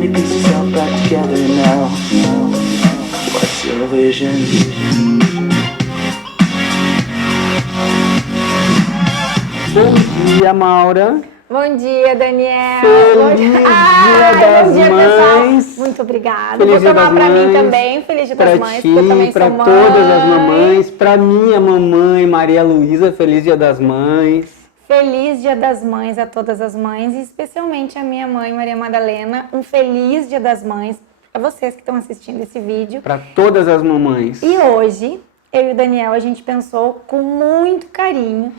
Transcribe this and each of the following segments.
me piece yourself back together now. What's your vision? Bom dia, Maura. Bom dia, Daniel. Feliz Dia das bom dia, Mães. pessoal. Muito obrigada. Feliz Vou Dia tomar das pra mim Mães. também. Feliz Dia das Pra Mães, ti, porque eu também pra sou mãe. todas as mamães, pra minha mamãe, Maria Luísa, feliz Dia das Mães. Feliz Dia das Mães a todas as mães, e especialmente a minha mãe, Maria Madalena. Um feliz Dia das Mães a vocês que estão assistindo esse vídeo. Pra todas as mamães. E hoje, eu e o Daniel, a gente pensou com muito carinho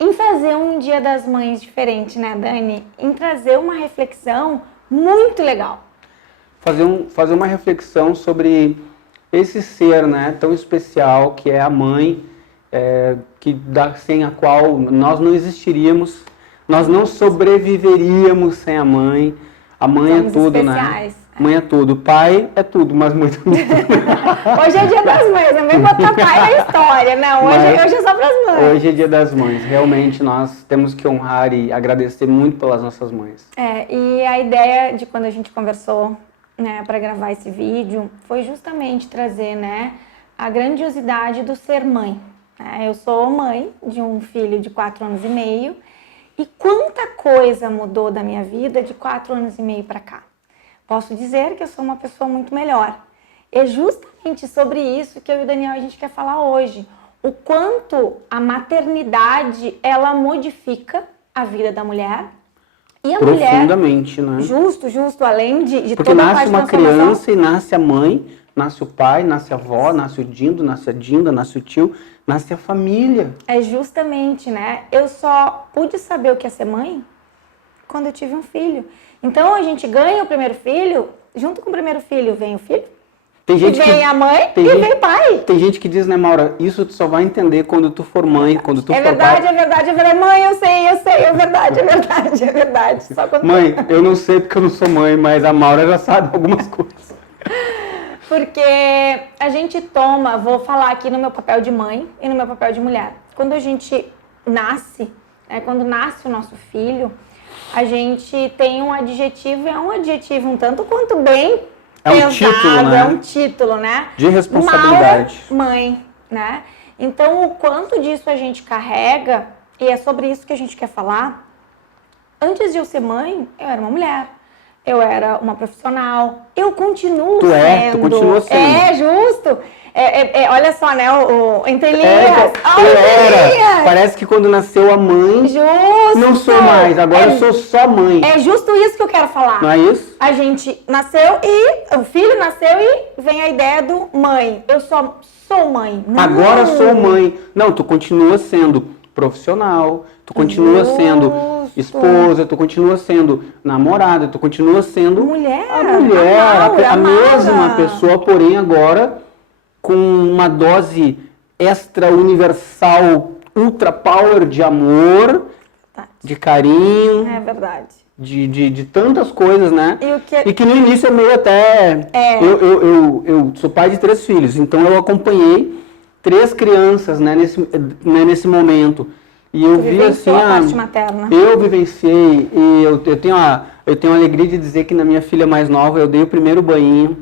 em fazer um Dia das Mães diferente, né, Dani? Em trazer uma reflexão muito legal. Fazer uma reflexão sobre esse ser, né, tão especial que é a mãe, sem a qual nós não existiríamos, nós não sobreviveríamos sem a mãe. A mãe Somos é tudo, especiais. né? Mãe é tudo, pai é tudo, mas muito Hoje é Dia das Mães, não vem botar pai na história, não. Hoje é só pras mães. Hoje é Dia das Mães. Realmente nós temos que honrar e agradecer muito pelas nossas mães. E a ideia de quando a gente conversou, né, para gravar esse vídeo, foi justamente trazer, né, a grandiosidade do ser mãe. Eu sou mãe de um filho de 4 anos e meio, e quanta coisa mudou da minha vida de 4 anos e meio para cá. Posso dizer que eu sou uma pessoa muito melhor. É justamente sobre isso que eu e o Daniel a gente quer falar hoje. O quanto a maternidade, ela modifica a vida da mulher. E a profundamente, mulher, né? Justo, além de porque toda a nasce parte uma de transformação. criança e nasce a mãe, nasce o pai, nasce a avó, nasce o dindo, nasce a dinda, nasce o tio, nasce a família. É justamente, né? Eu só pude saber o que é ser mãe quando eu tive um filho. Então a gente ganha o primeiro filho, junto com o primeiro filho vem o filho, Tem gente vem a mãe e vem o pai. Tem gente que diz, né, Maura, isso tu só vai entender quando tu for mãe, quando tu for verdade, pai. é verdade. Mãe, eu sei, é verdade. Só quando... Mãe, eu não sei porque eu não sou mãe, mas a Maura já sabe algumas coisas. Porque a gente toma, vou falar aqui no meu papel de mãe e no meu papel de mulher. Quando a gente nasce, quando nasce o nosso filho, a gente tem um adjetivo, é um adjetivo um tanto quanto bem pesado, é um título, né? De responsabilidade. Maura, mãe, né? Então, o quanto disso a gente carrega, e é sobre isso que a gente quer falar. Antes de eu ser mãe, eu era uma mulher. Eu era uma profissional. Eu continuo sendo. Tu continua sendo. É, justo. Olha só, né? Entre linhas. Parece que quando nasceu a mãe, justo. Não sou mais, agora eu sou só mãe. É justo isso que eu quero falar. Não é isso? A gente nasceu e o filho nasceu e vem a ideia do mãe. Eu só sou mãe. Não. Agora sou mãe. Não, tu continua sendo profissional, tu continua sendo esposa, tu continua sendo namorada, tu continua sendo mulher, a mesma pessoa, porém agora com uma dose extra universal, ultra power de amor, de carinho. É verdade. De tantas coisas, né? E que no início é meio até... Eu sou pai de 3 filhos, então eu acompanhei 3 crianças, né, nesse momento. E eu vi assim, a parte materna. Eu vivenciei, e eu tenho a alegria de dizer que na minha filha mais nova eu dei o primeiro banho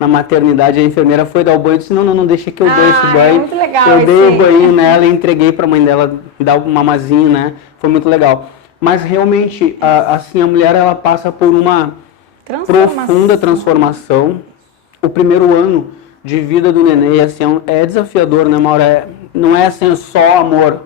na maternidade. A enfermeira foi dar o banho e disse, não, deixa que eu dou esse banho. É muito legal. Eu dei o banho nela e entreguei para a mãe dela dar um mamazinho, né? Foi muito legal. Mas realmente, assim, a mulher ela passa por uma profunda transformação. O primeiro ano de vida do nenê, assim, é desafiador, né, Maura? Não é assim só amor.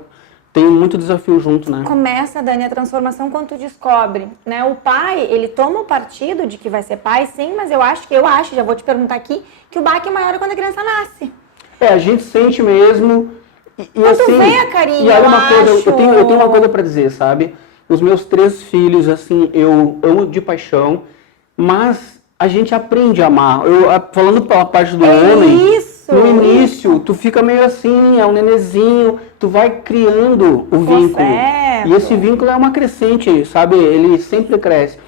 Tem muito desafio junto, né? Começa, Dani, a transformação quando tu descobre, né? O pai, ele toma o partido de que vai ser pai, sim, mas eu acho, já vou te perguntar aqui, que o baque é maior quando a criança nasce. A gente sente mesmo. Quando assim, vem a carinha, e olha uma coisa, eu tenho uma coisa pra dizer, sabe? Os meus 3 filhos, assim, eu amo de paixão, mas a gente aprende a amar. Falando pela parte do homem, no início, tu fica meio assim, é um nenezinho, tu vai criando o vínculo. E esse vínculo é uma crescente, sabe? Ele sempre cresce.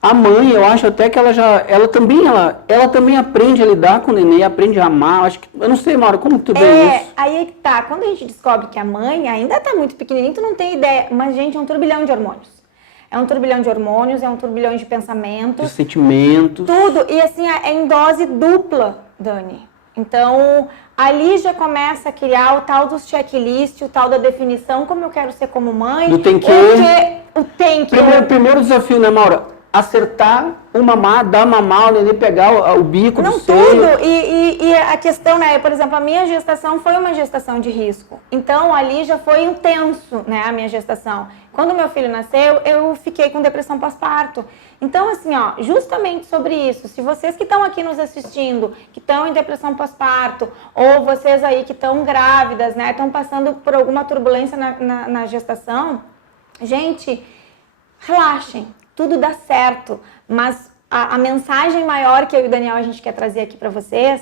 A mãe, eu acho até que ela também aprende a lidar com o nenê, aprende a amar. Eu não sei, Maura, como tu vê isso? Aí é que tá. Quando a gente descobre que a mãe ainda tá muito pequenininha, tu não tem ideia. Mas, gente, é um turbilhão de hormônios. É um turbilhão de hormônios, é um turbilhão de De pensamentos, sentimentos. tudo. E assim, é em dose dupla, Dani. Então, ali já começa a criar o tal dos checklist, o tal da definição, como eu quero ser como mãe. Do tem que. O tem que. Primeiro desafio, né, Maura? Acertar o mamar, dar mamar, o neném pegar o bico Não, do seio. tudo. E a questão, né? Por exemplo, a minha gestação foi uma gestação de risco. Então, ali já foi intenso, né? A minha gestação. Quando meu filho nasceu, eu fiquei com depressão pós-parto. Então, assim, ó, justamente sobre isso, se vocês que estão aqui nos assistindo, que estão em depressão pós-parto, ou vocês aí que estão grávidas, né? Estão passando por alguma turbulência na gestação, gente, relaxem. Tudo dá certo, mas a mensagem maior que eu e o Daniel a gente quer trazer aqui para vocês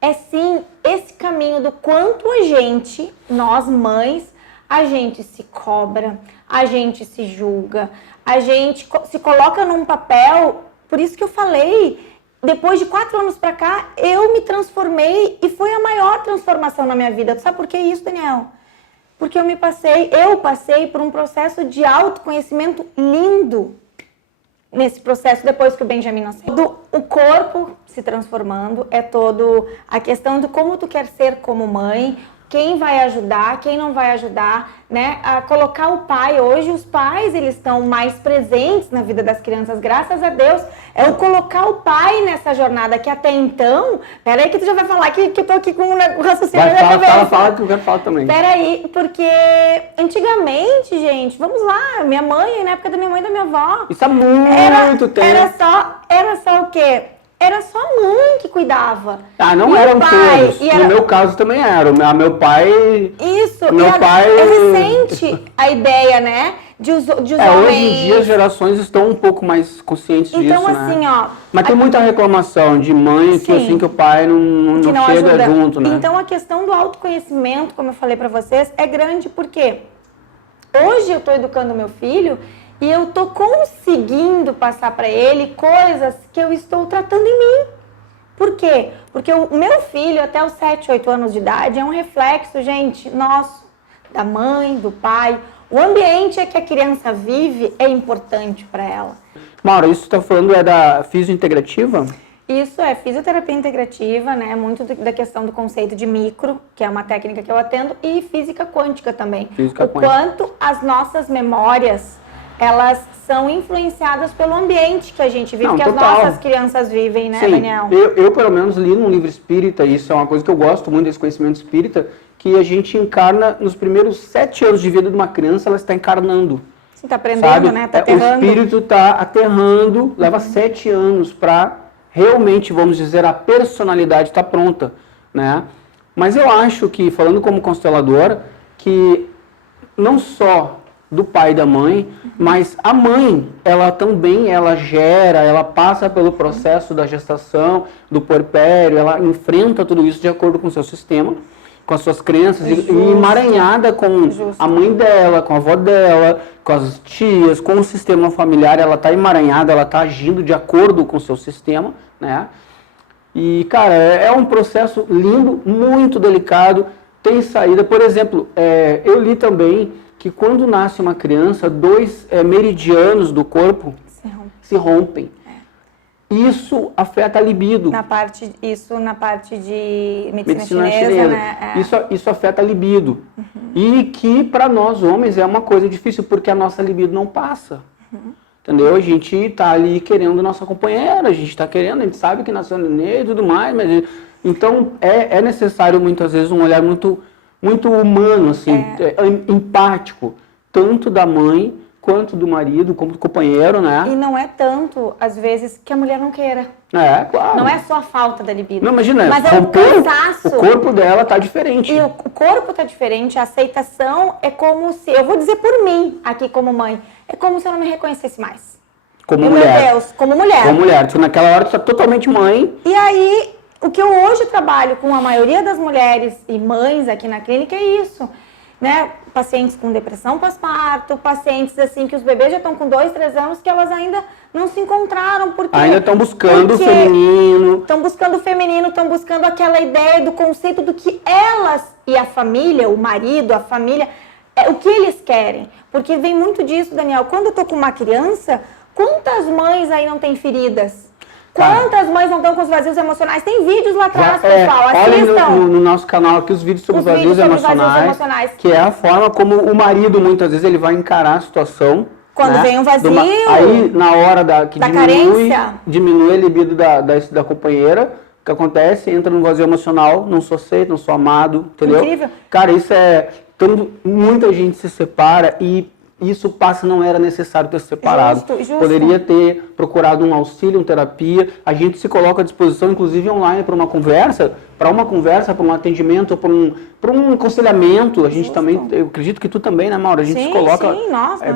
é sim esse caminho do quanto a gente, nós mães, a gente se cobra, a gente se julga, a gente se coloca num papel. Por isso que eu falei, depois de 4 anos para cá, eu me transformei e foi a maior transformação na minha vida. Tu sabe por que isso, Daniel? Porque eu passei por um processo de autoconhecimento lindo. Nesse processo, depois que o Benjamin nasceu, o corpo se transformando, é todo a questão de como tu quer ser como mãe, quem vai ajudar, quem não vai ajudar, né? A colocar o pai. Hoje os pais, eles estão mais presentes na vida das crianças, graças a Deus. É o colocar o pai nessa jornada, que até então... Peraí que tu já vai falar que eu tô aqui com um raciocínio na cabeça. Fala que eu quero falar também. Peraí, porque antigamente, gente, vamos lá, minha mãe, na época da minha mãe e da minha avó... Isso há muito tempo. Era só o quê? Era só a mãe que cuidava. Ah, não e eram pai, todos. Era... No meu caso também era. Meu pai... Isso. Meu pai... É recente a ideia, né? De os homens... Hoje em dia as gerações estão um pouco mais conscientes disso, então, né? assim, ó... Mas tem muita reclamação de mãe que, assim, que o pai não chega ajuda. junto, né? Então, a questão do autoconhecimento, como eu falei pra vocês, é grande porque hoje eu tô educando meu filho... E eu tô conseguindo passar para ele coisas que eu estou tratando em mim. Por quê? Porque o meu filho, até os 7, 8 anos de idade, é um reflexo, gente, nosso, da mãe, do pai. O ambiente que a criança vive é importante para ela. Maura, isso que você está falando é da fisiointegrativa? Isso é fisioterapia integrativa, né? Muito da questão do conceito de micro, que é uma técnica que eu atendo, e física quântica também. Física quântica. Quanto as nossas memórias... elas são influenciadas pelo ambiente que a gente vive, que total. As nossas crianças vivem, né, Sim, Daniel? Eu, pelo menos, li num livro espírita, e isso é uma coisa que eu gosto muito desse conhecimento espírita, que a gente encarna nos primeiros 7 anos de vida de uma criança, ela está encarnando. Você está aprendendo, sabe? né? Tá O aterrando. espírito está aterrando, leva 7 anos para realmente, vamos dizer, a personalidade está pronta, né? Mas eu acho que, falando como constelador, que não só do pai e da mãe, mas a mãe, ela também, ela gera, ela passa pelo processo da gestação, do puerpério, ela enfrenta tudo isso de acordo com o seu sistema, com as suas crenças, e emaranhada com a mãe dela, com a avó dela, com as tias, com o sistema familiar, ela está emaranhada, ela está agindo de acordo com o seu sistema, né? E, cara, é um processo lindo, muito delicado, tem saída. Por exemplo, eu li também que quando nasce uma criança, 2 meridianos do corpo se rompem. Isso afeta a libido. Na parte de medicina chinesa. Né? Isso afeta a libido. E que para nós homens é uma coisa difícil, porque a nossa libido não passa. Entendeu? A gente tá ali querendo nossa companheira, a gente tá querendo, a gente sabe que nasceu neném e tudo mais, mas então é necessário muitas vezes um olhar muito humano, assim, empático, tanto da mãe quanto do marido, como do companheiro, né? E não é tanto, às vezes, que a mulher não queira. Claro. Não é só a falta da libido. Não, imagina, mas é o cansaço. O corpo dela tá diferente. E o corpo tá diferente, a aceitação é como se, eu vou dizer por mim, aqui como mãe, é como se eu não me reconhecesse mais. Como mulher. Meu Deus, como mulher. Como mulher, tu naquela hora tu tá totalmente mãe. E aí, o que eu hoje trabalho com a maioria das mulheres e mães aqui na clínica é isso, né? Pacientes com depressão pós-parto, pacientes assim que os bebês já estão com 2, 3 anos que elas ainda não se encontraram porque ainda estão buscando o feminino. Estão buscando o feminino, estão buscando aquela ideia do conceito do que elas e a família, o marido, a família, o que eles querem. Porque vem muito disso, Daniel. Quando eu tô com uma criança, quantas mães aí não têm feridas? Quantas mães não estão com os vazios emocionais? Tem vídeos lá atrás, pessoal. Assistam. Olha no nosso canal aqui os vídeos sobre os vazios emocionais, que é a forma como o marido, muitas vezes, ele vai encarar a situação. Quando vem um vazio. Aí, na hora que carência, diminui a libido da companheira, o que acontece? Entra no vazio emocional, não sou aceito, não sou amado, entendeu? Incrível. Cara, isso é... Então, muita gente se separa e isso passa, não era necessário ter se separado. Justo. Poderia ter procurado um auxílio, uma terapia. A gente se coloca à disposição, inclusive online, para uma conversa, para um atendimento, para um aconselhamento. A gente também, eu acredito que tu também, né, Maura? A gente se coloca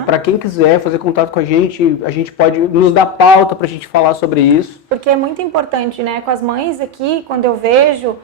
para quem quiser fazer contato com a gente pode nos dar pauta para a gente falar sobre isso. Porque é muito importante, né? Com as mães aqui, quando eu vejo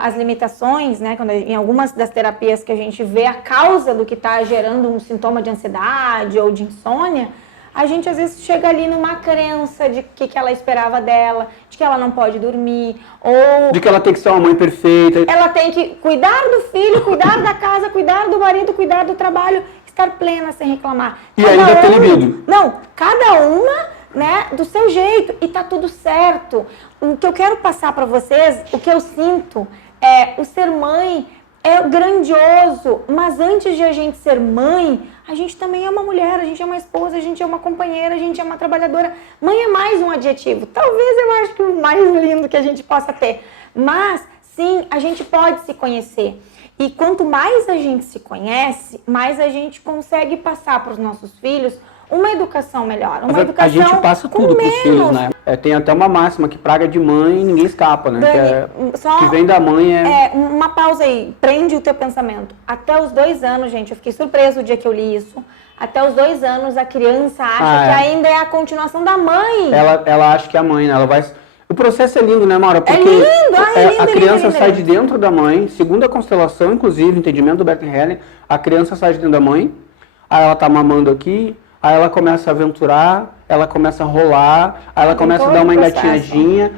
as limitações, né? Quando em algumas das terapias que a gente vê a causa do que está gerando um sintoma de ansiedade ou de insônia, a gente às vezes chega ali numa crença de que ela esperava dela, de que ela não pode dormir, ou... de que ela tem que ser uma mãe perfeita. Ela tem que cuidar do filho, cuidar da casa, cuidar do marido, cuidar do trabalho, estar plena sem reclamar. E ainda ter libido. Não, cada uma... né, do seu jeito, e tá tudo certo. O que eu quero passar para vocês, o que eu sinto é o ser mãe é grandioso, mas antes de a gente ser mãe, a gente também é uma mulher, a gente é uma esposa, a gente é uma companheira, a gente é uma trabalhadora. Mãe é mais um adjetivo, talvez eu acho que o mais lindo que a gente possa ter, mas sim, a gente pode se conhecer. E quanto mais a gente se conhece, mais a gente consegue passar para os nossos filhos uma educação melhor, uma educação a gente passa tudo para os filhos, né? Tem até uma máxima que praga de mãe ninguém escapa, né? Dani, que vem da mãe uma pausa aí, prende o teu pensamento. Até os 2 anos, gente, eu fiquei surpresa o dia que eu li isso. Até os 2 anos a criança acha que ainda é a continuação da mãe. Ela acha que é a mãe, né? Ela vai... O processo é lindo, né, Maura? Porque é lindo, a criança sai de dentro da mãe, segundo a constelação, inclusive, entendimento do Bert Helling, a criança sai de dentro da mãe, aí ela tá mamando aqui, aí ela começa a aventurar, ela começa a rolar, aí ela começa a dar uma engatinhadinha.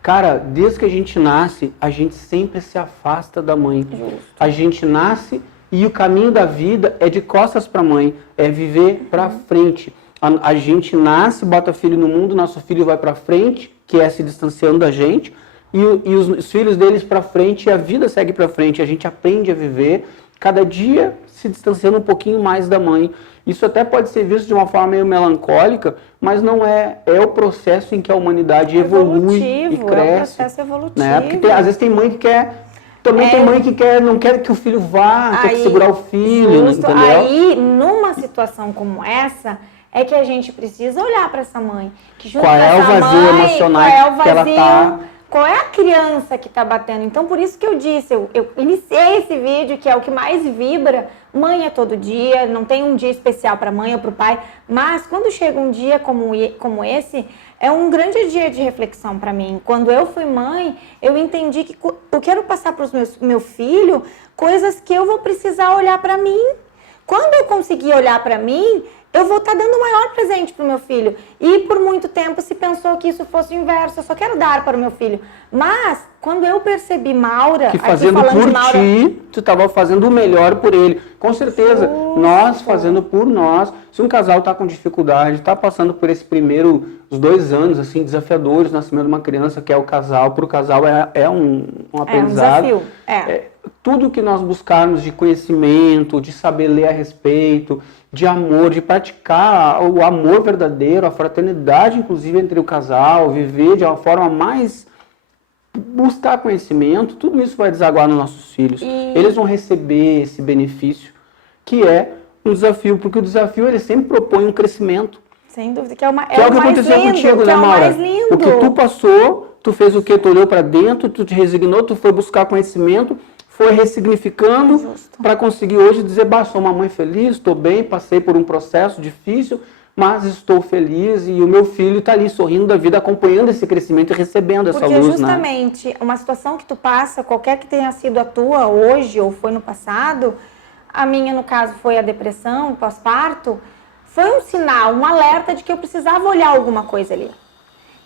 Cara, desde que a gente nasce, a gente sempre se afasta da mãe. Justo. A gente nasce e o caminho da vida é de costas para a mãe, é viver para frente. A gente nasce, bota filho no mundo, nosso filho vai para frente, que é se distanciando da gente, e os filhos deles para frente, e a vida segue para frente. A gente aprende a viver, cada dia se distanciando um pouquinho mais da mãe. Isso até pode ser visto de uma forma meio melancólica, mas não é. É o processo em que a humanidade evolui e cresce. É o processo evolutivo. Né? Porque às vezes tem mãe que quer... Também tem mãe que não quer que o filho vá, quer que segurar o filho, justo, entendeu? Aí, numa situação como essa, é que a gente precisa olhar para essa mãe. Que junto qual é o vazio emocional que ela tá... Qual é a criança que está batendo? Então, por isso que eu disse, eu iniciei esse vídeo, que é o que mais vibra. Mãe é todo dia, não tem um dia especial para a mãe ou para o pai, mas quando chega um dia como esse, é um grande dia de reflexão para mim. Quando eu fui mãe, eu entendi que eu quero passar para o meu filho coisas que eu vou precisar olhar para mim. Quando eu conseguir olhar para mim, eu vou estar dando o maior presente para o meu filho. E por muito tempo se pensou que isso fosse o inverso, eu só quero dar para o meu filho. Mas, quando eu percebi, Maura... Que fazendo por ti, tu estava fazendo o melhor por ele. Com certeza, nós fazendo por nós. Se um casal está com dificuldade, está passando por esse os 2 anos, assim, desafiadores, o nascimento de uma criança, que é o casal, para o casal é um aprendizado. É um desafio, tudo que nós buscarmos de conhecimento, de saber ler a respeito, de amor, de praticar o amor verdadeiro, a fraternidade, inclusive, entre o casal, viver de uma forma mais... buscar conhecimento, tudo isso vai desaguar nos nossos filhos. Eles vão receber esse benefício, que é um desafio, porque o desafio ele sempre propõe um crescimento. Sem dúvida, que é o que é o que aconteceu contigo, né, Maura? O que tu passou, tu fez o quê? Tu olhou para dentro, tu te resignou, tu foi buscar conhecimento, foi ressignificando para conseguir hoje dizer, sou uma mãe feliz, estou bem, passei por um processo difícil, mas estou feliz e o meu filho está ali sorrindo da vida, acompanhando esse crescimento e recebendo essa luz, né? Porque justamente uma situação que tu passa, qualquer que tenha sido a tua hoje ou foi no passado, a minha no caso foi a depressão, o pós-parto, foi um sinal, um alerta de que eu precisava olhar alguma coisa ali.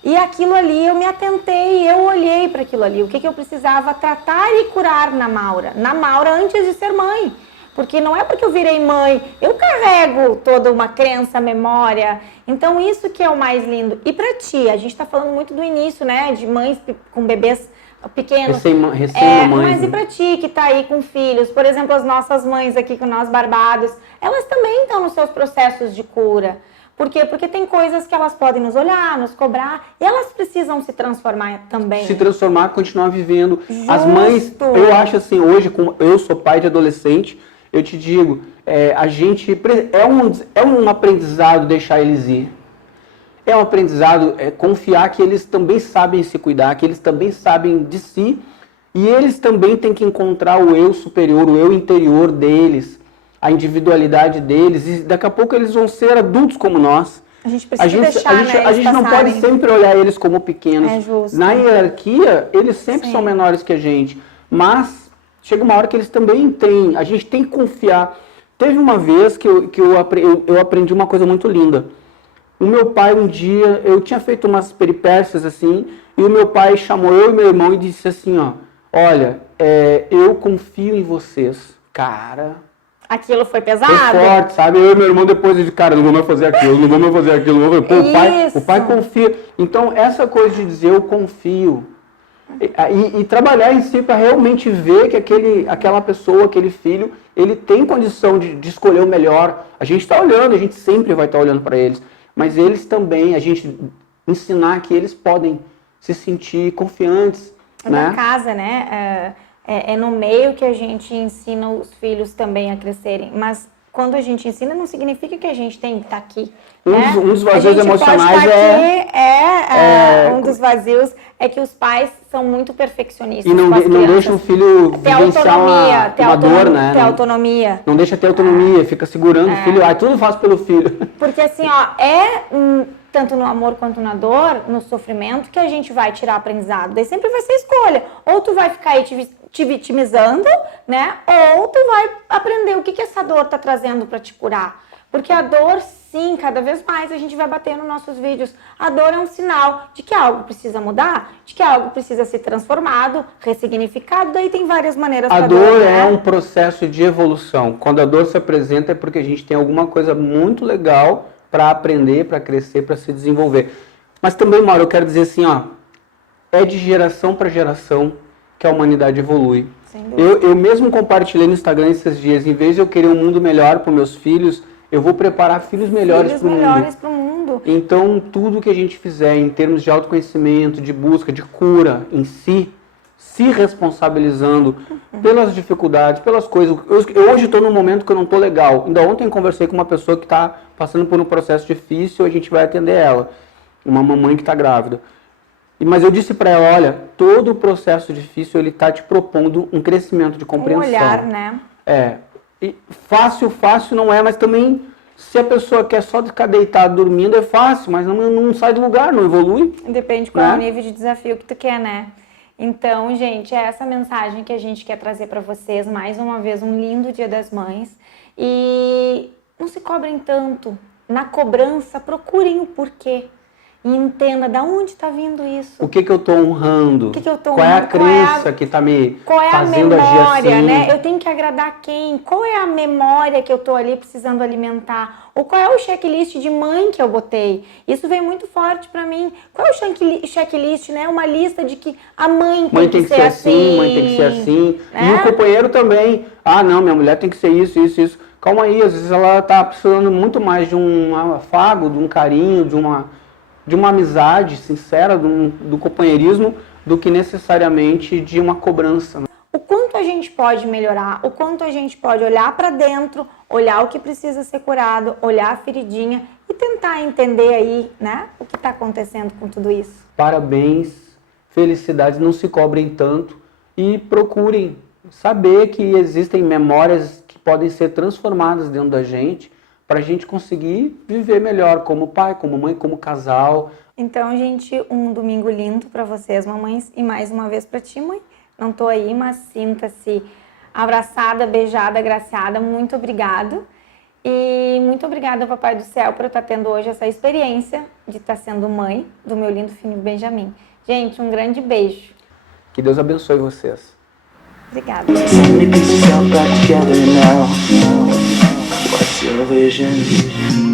E aquilo ali eu me atentei, eu olhei para aquilo ali, o que eu precisava tratar e curar na Maura antes de ser mãe. Porque não é porque eu virei mãe, eu carrego toda uma crença, memória. Então, isso que é o mais lindo. E pra ti, a gente tá falando muito do início, né? De mães com bebês pequenos. Recém-mamães, mas e né? pra ti que tá aí com filhos? Por exemplo, as nossas mães aqui com nós barbados, elas também estão nos seus processos de cura. Por quê? Porque tem coisas que elas podem nos olhar, nos cobrar, e elas precisam se transformar também. Se transformar, continuar vivendo. Justo. As mães, eu acho assim, hoje, como eu sou pai de adolescente, eu te digo, a gente é um aprendizado deixar eles ir. É um aprendizado confiar que eles também sabem se cuidar, que eles também sabem de si, e eles também têm que encontrar o eu superior, o eu interior deles, a individualidade deles, e daqui a pouco eles vão ser adultos como nós. A gente precisa deixar, a gente não pode sempre olhar eles como pequenos. É justo. Na hierarquia, eles sempre Sim. são menores que a gente, mas chega uma hora que eles também têm, a gente tem que confiar. Teve uma vez que eu aprendi uma coisa muito linda. O meu pai, um dia, eu tinha feito umas peripécias assim, e o meu pai chamou eu e meu irmão e disse assim, ó, olha, eu confio em vocês. Cara, Aquilo foi pesado? foi forte, sabe? Eu e meu irmão depois de, cara, não vou mais fazer aquilo, não vou mais fazer aquilo. Não vou... Pô, o pai confia. Então, essa coisa de dizer eu confio, e trabalhar em si para realmente ver que aquela pessoa, aquele filho, ele tem condição de escolher o melhor. A gente está olhando, a gente sempre vai estar olhando para eles. Mas eles também, a gente ensinar que eles podem se sentir confiantes. É né? da casa, né? É no meio que a gente ensina os filhos também a crescerem. Mas quando a gente ensina, não significa que a gente tem que estar aqui. Um dos vazios emocionais um dos vazios é que os pais são muito perfeccionistas. E não deixam o filho vivenciar uma dor, né? Ter autonomia. Não deixa ter autonomia, fica segurando o filho, tudo faz pelo filho. Porque assim, tanto no amor quanto na dor, no sofrimento, que a gente vai tirar aprendizado. Daí sempre vai ser escolha. Ou tu vai ficar aí te vitimizando, né? Ou tu vai aprender o que essa dor tá trazendo para te curar. Porque a dor, sim, cada vez mais a gente vai bater nos nossos vídeos. A dor é um sinal de que algo precisa mudar, de que algo precisa ser transformado, ressignificado. Daí tem várias maneiras para a dor, né? É um processo de evolução. Quando a dor se apresenta é porque a gente tem alguma coisa muito legal para aprender, para crescer, para se desenvolver. Mas também, Mauro, eu quero dizer assim, é de geração para geração que a humanidade evolui. Eu mesmo compartilhei no Instagram esses dias, em vez de eu querer um mundo melhor para meus filhos, eu vou preparar filhos melhores para o mundo. Então, tudo que a gente fizer em termos de autoconhecimento, de busca, de cura em si, se responsabilizando pelas dificuldades, pelas coisas. Eu hoje estou num momento que eu não estou legal. Ainda ontem conversei com uma pessoa que está passando por um processo difícil, a gente vai atender ela. Uma mamãe que está grávida. Mas eu disse para ela, olha, todo o processo difícil, ele está te propondo um crescimento de compreensão. Um olhar, né? E fácil não é, mas também, se a pessoa quer só ficar deitada dormindo, é fácil, mas não sai do lugar, não evolui. Depende qual é o nível de desafio que tu quer, né? Então, gente, é essa mensagem que a gente quer trazer para vocês. Mais uma vez, um lindo Dia das Mães. E não se cobrem tanto. Na cobrança, procurem o porquê. E entenda de onde está vindo isso. O que eu estou honrando? Qual é a crença que está me fazendo agir assim? Né? Eu tenho que agradar quem? Qual é a memória que eu estou ali precisando alimentar? Ou qual é o checklist de mãe que eu botei? Isso veio muito forte para mim. Qual é o checklist, né? Uma lista de que a mãe tem que ser assim. Mãe tem que ser assim. E o companheiro também. Não, minha mulher tem que ser isso. Calma aí, às vezes ela está precisando muito mais de um afago, de um carinho, de uma amizade sincera, do companheirismo, do que necessariamente de uma cobrança. O quanto a gente pode melhorar, o quanto a gente pode olhar para dentro, olhar o que precisa ser curado, olhar a feridinha e tentar entender aí, né, o que está acontecendo com tudo isso. Parabéns, felicidades, não se cobrem tanto e procurem saber que existem memórias que podem ser transformadas dentro da gente, para a gente conseguir viver melhor como pai, como mãe, como casal. Então, gente, um domingo lindo para vocês, mamães, e mais uma vez para ti, mãe. Não tô aí, mas sinta-se abraçada, beijada, agraciada. Muito obrigado. E muito obrigada, Papai do Céu, por eu estar tendo hoje essa experiência de estar sendo mãe do meu lindo filho Benjamin. Gente, um grande beijo. Que Deus abençoe vocês. Obrigada. Finally piece yourself back together now. What's your vision?